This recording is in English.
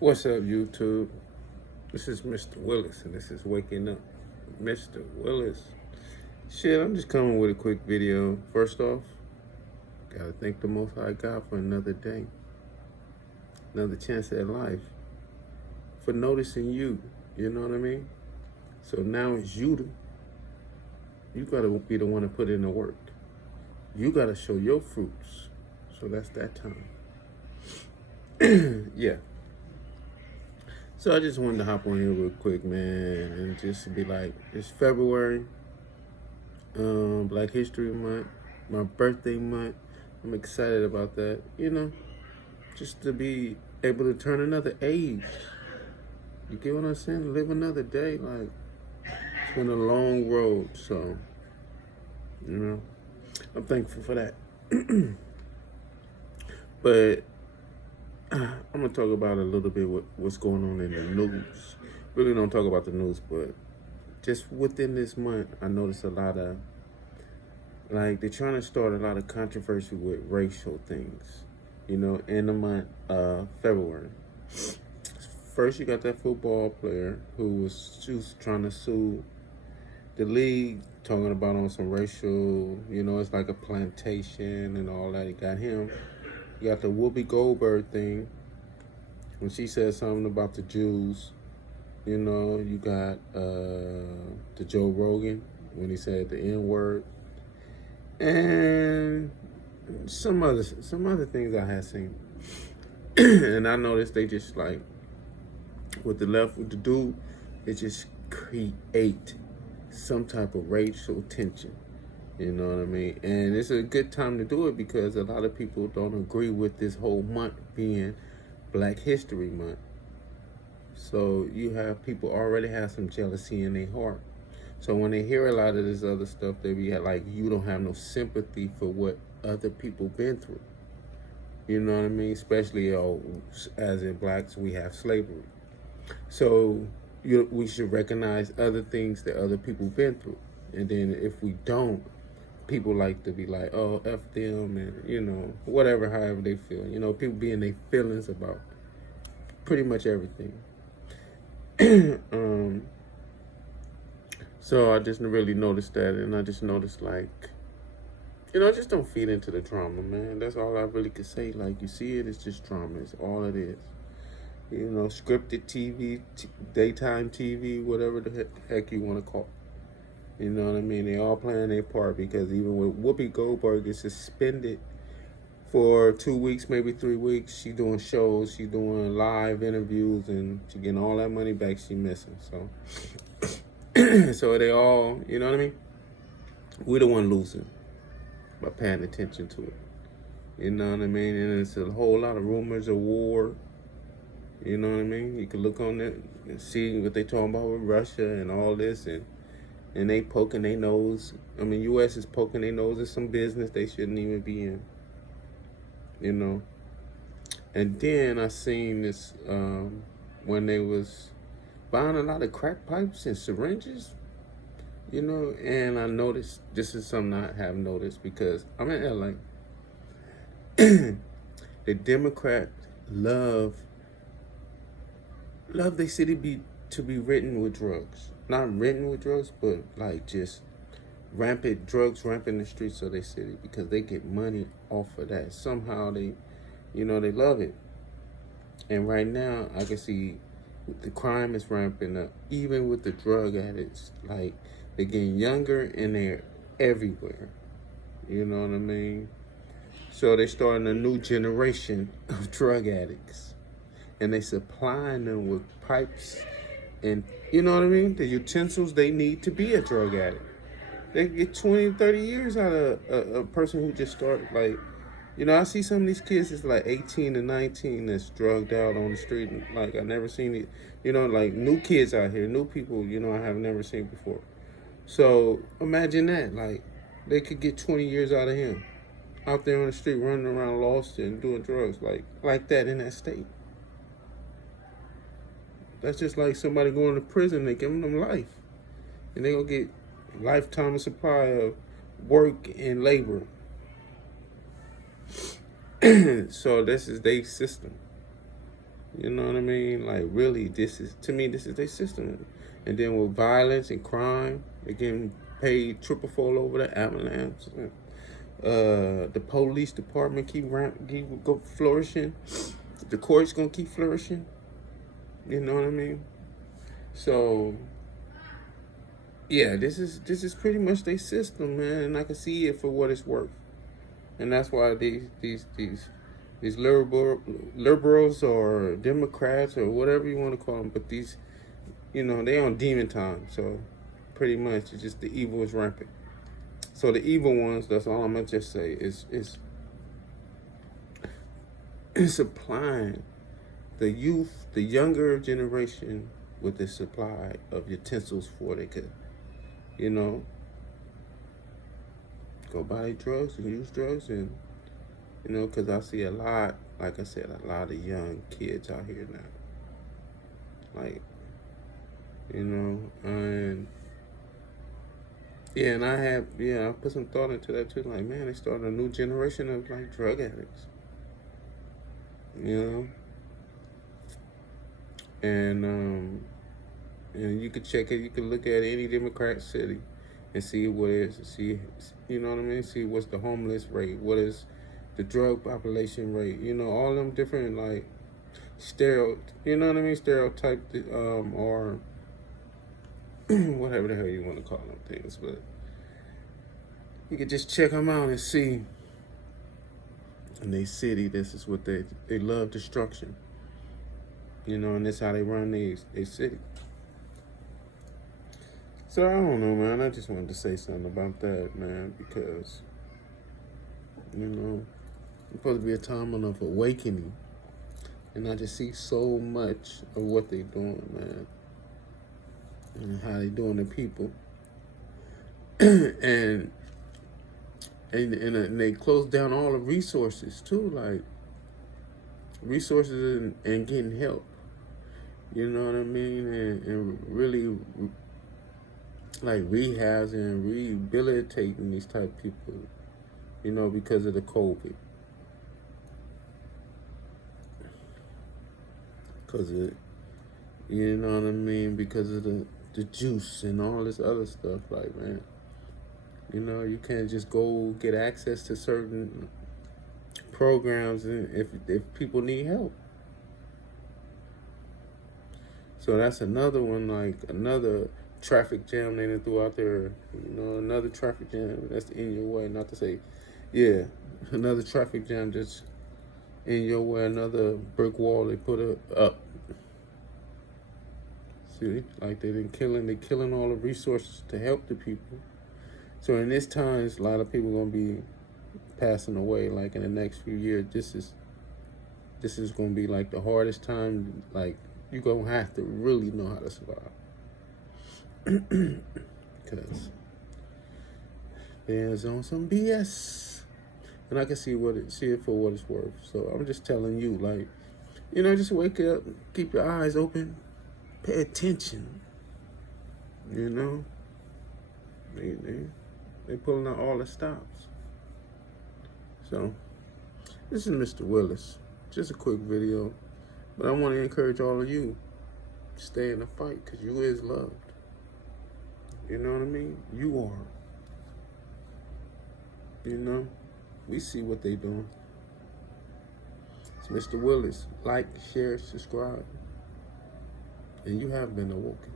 What's up, YouTube? This is Mr. Willis, and this is Waking Up. Mr. Willis. Shit, I'm just coming with a quick video. First off, gotta thank the Most High God for another day, another chance at life, for noticing you. You know what I mean? So now it's you gotta be the one to put in the work. You gotta show your fruits. So that's that time. Yeah. So I just wanted to hop on here real quick, man, and just be like, it's February, Black History Month, my birthday month. I'm excited about that, just to be able to turn another age. You get what I'm saying? Live another day. Like, it's been a long road, so, I'm thankful for that. But I'm gonna talk about a little bit what's going on in the news. Really don't talk about the news, but just within this month, I noticed a lot of, like, they're trying to start a lot of controversy with racial things, in the month of February. First, you got that football player who was just trying to sue the league, talking about on some racial, it's like a plantation and all that. You got him. You got the Whoopi Goldberg thing, when she said something about the Jews. You got the Joe Rogan, when he said the N-word. And some other things I had seen. And I noticed they just, like, with the dude, it just create some type of racial tension. You know what I mean? And it's a good time to do it because a lot of people don't agree with this whole month being Black History Month. So you have people already have some jealousy in their heart. So when they hear a lot of this other stuff, they be like, you don't have no sympathy for what other people been through. You know what I mean? Especially as in blacks, we have slavery. So we should recognize other things that other people been through. And then if we don't, people like to be like, oh, F them, and, whatever, however they feel. People be in their feelings about pretty much everything. So I just really noticed that, and I just noticed, like, just don't feed into the drama, man. That's all I really could say. Like, you see it, it's just drama. It's all it is. Scripted TV, daytime TV, whatever the heck you want to call it. You know what I mean? They all playing their part, because even with Whoopi Goldberg is suspended for 2 weeks, maybe 3 weeks. She doing shows, she doing live interviews, and she getting all that money back she missing. So, so they all, you know what I mean? We're the one losing by paying attention to it. You know what I mean? And it's a whole lot of rumors of war. You know what I mean? You can look on it and see what they talking about with Russia and all this, and they poking their nose. I mean, U.S. is poking their nose at some business they shouldn't even be in. And then I seen this when they was buying a lot of crack pipes and syringes, and I noticed, this is something I have noticed because I'm in LA. The Democrats love their city to be written with drugs. Not written with drugs, but like just drugs rampant in the streets of their city, because they get money off of that. Somehow they love it. And right now, I can see the crime is ramping up, even with the drug addicts. Like, they're getting younger and they're everywhere. You know what I mean? So they're starting a new generation of drug addicts. And they supplying them with pipes and, you know what I mean, the utensils they need to be a drug addict. They get 20, 30 years out of a person who just started, like, I see some of these kids is like 18 and 19 that's drugged out on the street. And, like, I never seen it, like, new kids out here, new people, I have never seen before. So imagine that, like, they could get 20 years out of him out there on the street running around lost and doing drugs like that in that state. That's just like somebody going to prison, they giving them life. And they gonna get lifetime supply of work and labor. So this is their system. You know what I mean? Like, really, to me, this is their system. And then with violence and crime, they're getting paid triple fold over the ambulance. The police department keep go flourishing. The court's gonna keep flourishing. You know what I mean? So yeah, this is pretty much their system, man, and I can see it for what it's worth. And that's why these liberals or Democrats or whatever you want to call them, but these, they on demon time. So pretty much it's just the evil is rampant. So the evil ones, that's all I'm gonna just say, is supplying the youth, the younger generation, with the supply of utensils for they could, go buy drugs and use drugs. And because I see a lot, like I said, a lot of young kids out here now. Like, and yeah, and I put some thought into that too. Like, man, they started a new generation of like drug addicts. And you could check it. You could look at any Democrat city and see what is. See, See what's the homeless rate. What is the drug population rate? All them different like stereotyped or whatever the hell you want to call them things. But you could just check them out and see. In their city, this is what they love: destruction. And that's how they run their city. So I don't know, man. I just wanted to say something about that, man, because it's supposed to be a time of awakening, and I just see so much of what they doing, man, and how they doing to people, and they close down all the resources too, like resources and getting help. You know what I mean? And really like rehabs and rehabilitating these type of people, because of the COVID. Because of, what I mean? Because of the juice and all this other stuff. Like, man, you can't just go get access to certain programs if people need help. So that's another one, like another traffic jam they done threw out there. Another traffic jam that's in your way. Not to say, yeah, another traffic jam just in your way. Another brick wall they put up. See, like they killing all the resources to help the people. So in this times, a lot of people gonna be passing away. Like in the next few years, this is gonna be like the hardest time. Like, you're gonna have to really know how to survive. Because there's on some BS. And I can see it for what it's worth. So I'm just telling you, like, just wake up, keep your eyes open, pay attention. They pulling out all the stops. So this is Mr. Willis. Just a quick video. But I want to encourage all of you to stay in the fight, because you is loved. You know what I mean? You are. We see what they doing. It's Mr. Willis. Like, share, subscribe. And you have been awoken.